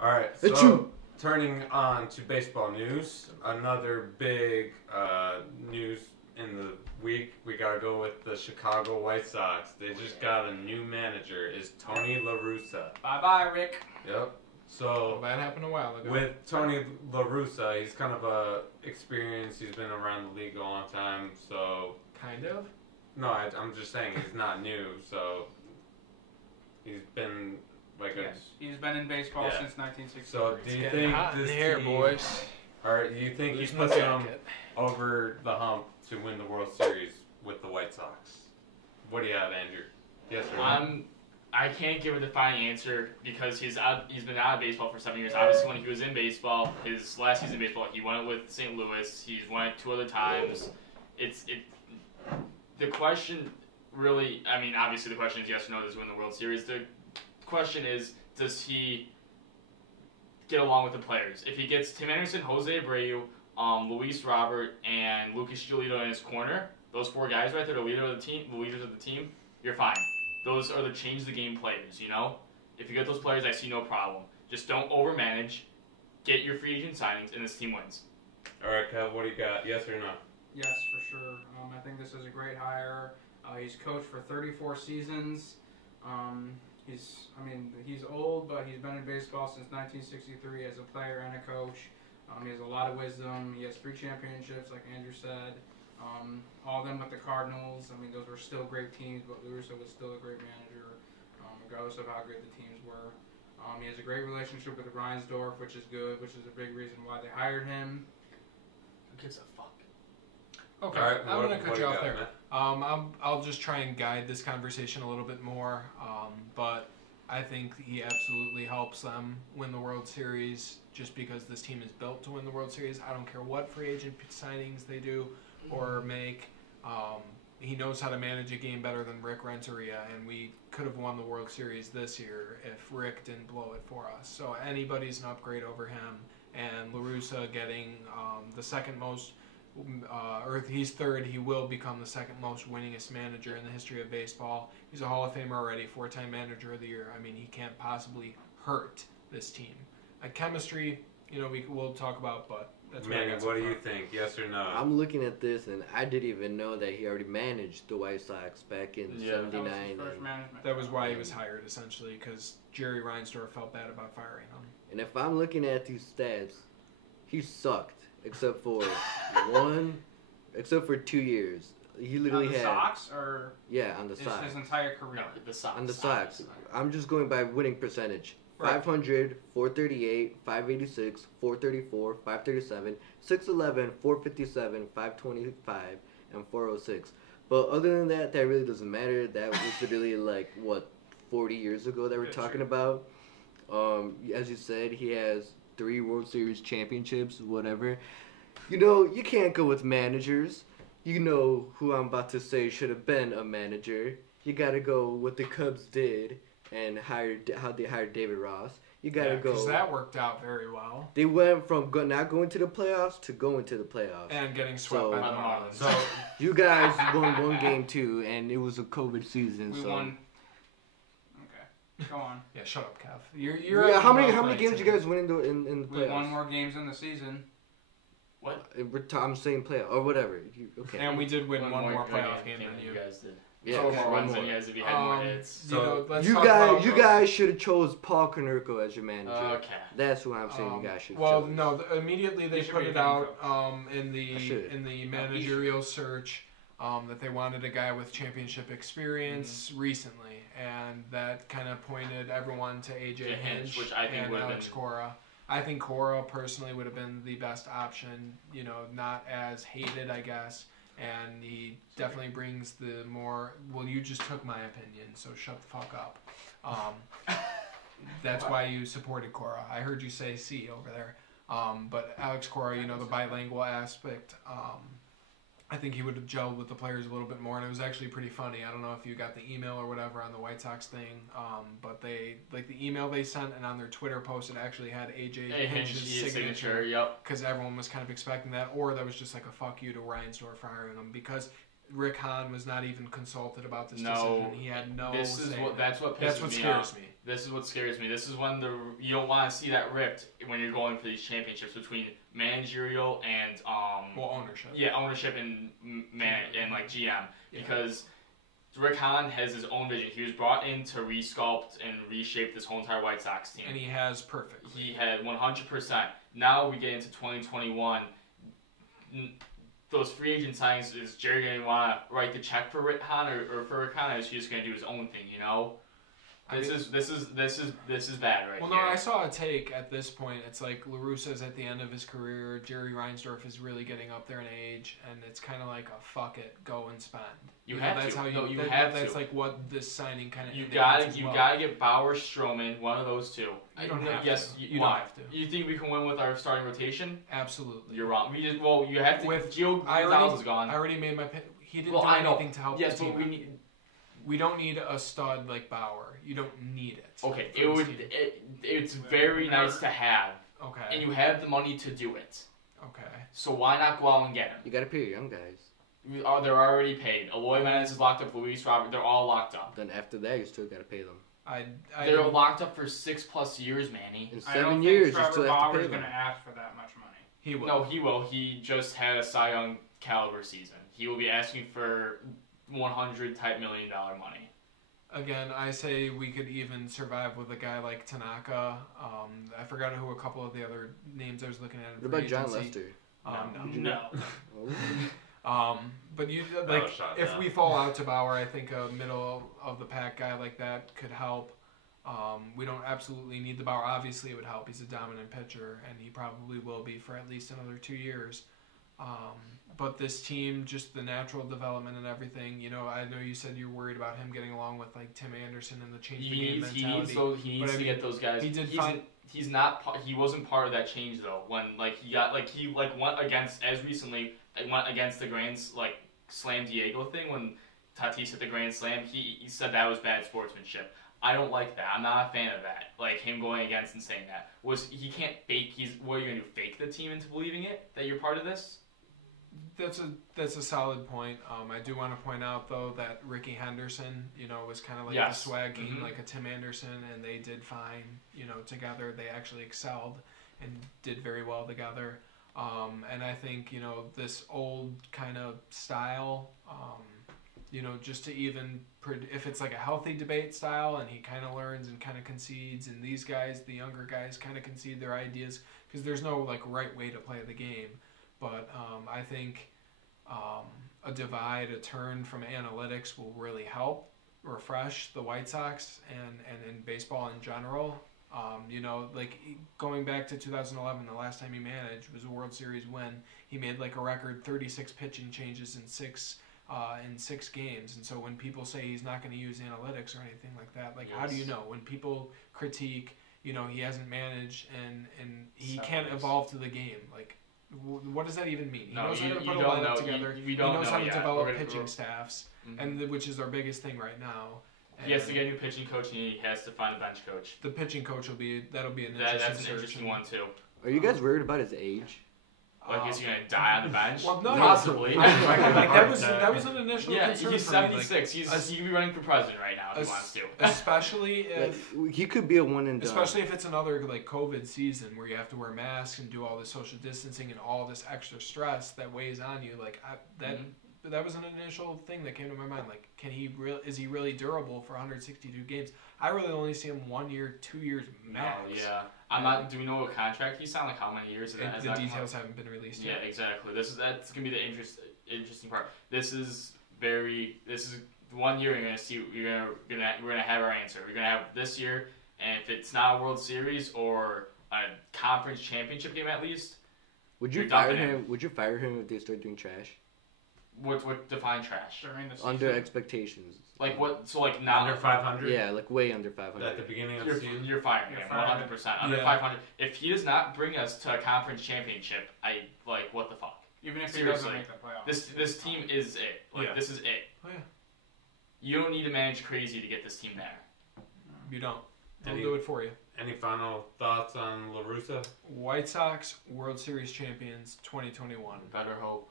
All right, so turning on to baseball news, another big news in the week, we got to go with the Chicago White Sox. They just got a new manager, is Tony La Russa. Bye-bye, Rick. Yep. So well, that happened a while ago. With Tony La Russa, he's kind of experienced. He's been around the league a long time, so... Kind of? No, I'm just saying he's not new, so... He's been... He's been in baseball since 1963. So do you think this team, boys? Or do you think he's put them over the hump to win the World Series with the White Sox? What do you have, Andrew? Yes or no? I can't give a defining answer because he's been out of baseball for 7 years. Obviously, when he was in baseball, his last season in baseball, he won it with St. Louis. He's won it 2 other times. The question really, I mean, obviously the question is yes or no, does he win the World Series? The question is, does he get along with the players? If he gets Tim Anderson, Jose Abreu, Luis Robert, and Lucas Giolito in his corner, those 4 guys right there, the leaders of the team, you're fine. Those are the change the game players, you know? If you get those players, I see no problem. Just don't overmanage, get your free agent signings, and this team wins. All right, Kev, what do you got? Yes or no? Yes, for sure. I think this is a great hire. He's coached for 34 seasons. He's old, but he's been in baseball since 1963 as a player and a coach. He has a lot of wisdom. He has 3 championships, like Andrew said. All of them with the Cardinals. I mean, those were still great teams, but Russa was still a great manager, regardless of how great the teams were. He has a great relationship with Reinsdorf, which is good, which is a big reason why they hired him. Who gives a fuck? Okay, right, I'm going to cut you off there. Man? I'll just try and guide this conversation a little bit more, but I think he absolutely helps them win the World Series just because this team is built to win the World Series. I don't care what free agent signings they do or make. He knows how to manage a game better than Rick Renteria, and we could have won the World Series this year if Rick didn't blow it for us. So anybody's an upgrade over him, and La Russa getting the second most, or if he's third, he will become the second most winningest manager in the history of baseball. He's a Hall of Famer already, 4-time Manager of the Year. I mean, he can't possibly hurt this team. Chemistry, we'll talk about, but that's what do you think? Yes or no? I'm looking at this, and I didn't even know that he already managed the White Sox back in '79. That was his first management. That was why he was hired, essentially, because Jerry Reinsdorf felt bad about firing him. And if I'm looking at these stats, he sucked except for 2 years. He literally on the had Sox or on the Sox. His entire career. No, the Sox. On the Sox. I'm just going by winning percentage. Right. 500, 438, 586, 434, 537, 611, 457, 525, and 406. But other than that, that really doesn't matter. That was really 40 years ago that we're talking about. As you said, he has 3 World Series championships, whatever. You can't go with managers. You know who I'm about to say should have been a manager. You got to go what the Cubs did and how they hired David Ross. You got to go. Because that worked out very well. They went from not going to the playoffs to going to the playoffs. And getting swept by the Marlins. So you guys won 1 game too, and it was a COVID season. We won. Okay, go on. Yeah, shut up, Kev. You're how many games you guys win in the playoffs? We won more games in the season. What? I'm saying playoff or whatever. Okay. And we did win one more playoff game than you guys did. Yeah, more runs than you guys if you had more hits. So you guys should have chose Paul Konerko as your manager. Okay. That's what I'm saying. You guys should. Well, no. Immediately they put it out in the managerial search that they wanted a guy with championship experience recently, and that kind of pointed everyone to AJ Hinch, which I think and would have Alex been. Cora. I think Cora personally would have been the best option. Not as hated, I guess. And he definitely brings the more... Well, you just took my opinion, so shut the fuck up. That's why you supported Cora. I heard you say C over there. But Alex Cora, the bilingual aspect, I think he would have gelled with the players a little bit more. And it was actually pretty funny. I don't know if you got the email or whatever on the White Sox thing. But they... the email they sent and on their Twitter post, it actually had AJ Hinch's signature. Yep. Because everyone was kind of expecting that, or that was just like a fuck you to Reinsdorf for hiring him. Because Rick Hahn was not even consulted about this No. decision. He had no. This is say what in it. that's what pisses That's what me scares off. me. This is what scares me. This is when you don't want to see that rift when you're going for these championships between managerial and Ownership. Yeah, ownership and and like GM, because Rick Hahn has his own vision. He was brought in to resculpt and reshape this whole entire White Sox team. And he has perfectly. He had 100%. Now we get into 2021. Those free agent signings, is Jerry going to want to write the check for Rick Hahn or for Rick Hahn, or is he just going to do his own thing? You know. This is bad right Well, here. no, I saw a take at this point. It's like La Russa's at the end of his career. Jerry Reinsdorf is really getting up there in age, and it's kind of like a fuck it, go and spend. You have that's to. How No, you have to. That's like what this signing kind of. You gotta get Bauer, Stroman, one of those two. You don't have yes, to. You don't have to. You think we can win with our starting rotation? Absolutely. You're wrong. You have to. With Gio Gonzalez is gone. I already made my pick. He didn't Well, do I know. anything to help Yes, the team. but out. We don't need a stud like Bauer. You don't need it. Okay, for this team. it's very nice to have, Okay. and you have the money to do it. Okay. So why not go out and get him? You gotta pay your young guys. They're already paid. Aloy Menez is locked up. Luis Robert, they're all locked up. Then after that, you still gotta pay them. They're locked up for 6+ years, Manny. In I don't 7 think years, you Trevor still have to Bauer's pay going them. to ask for that much money. He will. No, he will. He just had a Cy Young caliber season. He will be asking for $100 million money. Again, I say we could even survive with a guy like Tanaka. I forgot who a couple of the other names I was looking at. What about John Lester? No. But you That like was shot if down. we fall out to Bauer, I think a middle of the pack guy like that could help. We don't absolutely need the Bauer. Obviously, it would help. He's a dominant pitcher, and he probably will be for at least another 2 years. But this team, just the natural development and everything, I know you said you're worried about him getting along with like Tim Anderson and the change the game mentality. He needs to get those guys. He did He's not. He wasn't part of that change though. When he went against as recently went against the Grand Slam Diego thing when Tatis hit the Grand Slam. He said that was bad sportsmanship. I don't like that. I'm not a fan of that. Like him going against and saying that he can't fake. What are you gonna do? Fake the team into believing it that you're part of this? That's a solid point. I do want to point out though that Ricky Henderson, was kind of like Yes. the swag king, Mm-hmm. like a Tim Anderson, and they did fine. Together they actually excelled and did very well together. And I think this old kind of style, just to even if it's like a healthy debate style, and he kind of learns and kind of concedes, and these guys, the younger guys, kind of concede their ideas because there's no like right way to play the game. But I think a divide, a turn from analytics will really help refresh the White Sox and in baseball in general. Like going back to 2011, the last time he managed was a World Series win. He made like a record 36 pitching changes in six games. And so when people say he's not going to use analytics or anything like that, like how do you know? When people critique, he hasn't managed and he can't evolve to the game, like. What does that even mean? He knows how to put a lineup together. He knows how to develop pitching staffs, and which is our biggest thing right now. And he has to get a new pitching coach, and he has to find a bench coach. The pitching coach that'll be an That's an search. interesting one too. Are you guys worried about his age? Like, is he gonna die on the bench? Well, no, possibly. that was an initial yeah, concern he's for me, 76. He could be running for president right now if he wants to. Especially if he could be a one and done. Especially if it's another like COVID season where you have to wear masks and do all this social distancing and all this extra stress that weighs on you. Like that was an initial thing that came to my mind. Like, is he really durable for 162 games? I really only see him 1 year, 2 years max. Oh, yeah. I'm not. Do we know what contract he signed? Like how many years? The details haven't been released yet. Yeah, exactly. That's gonna be the interesting part. This is 1 year. You're gonna see. We're gonna have our answer. We're gonna have this year, and if it's not a World Series or a conference championship game at least, would you fire him? Would you fire him if they start doing trash? What define trash? During the season. Under expectations. Like what? So like not under 500. Yeah, like way under 500. At the beginning of the season. You're firing him 100%. Under 500. If he does not bring us to a conference championship, what the fuck? Even if he Seriously. doesn't make the playoffs. This team is it. This is it. Oh yeah. You don't need to manage crazy to get this team there. You don't. They'll do it for you. Any final thoughts on La Russa? White Sox World Series champions 2021. Better hope.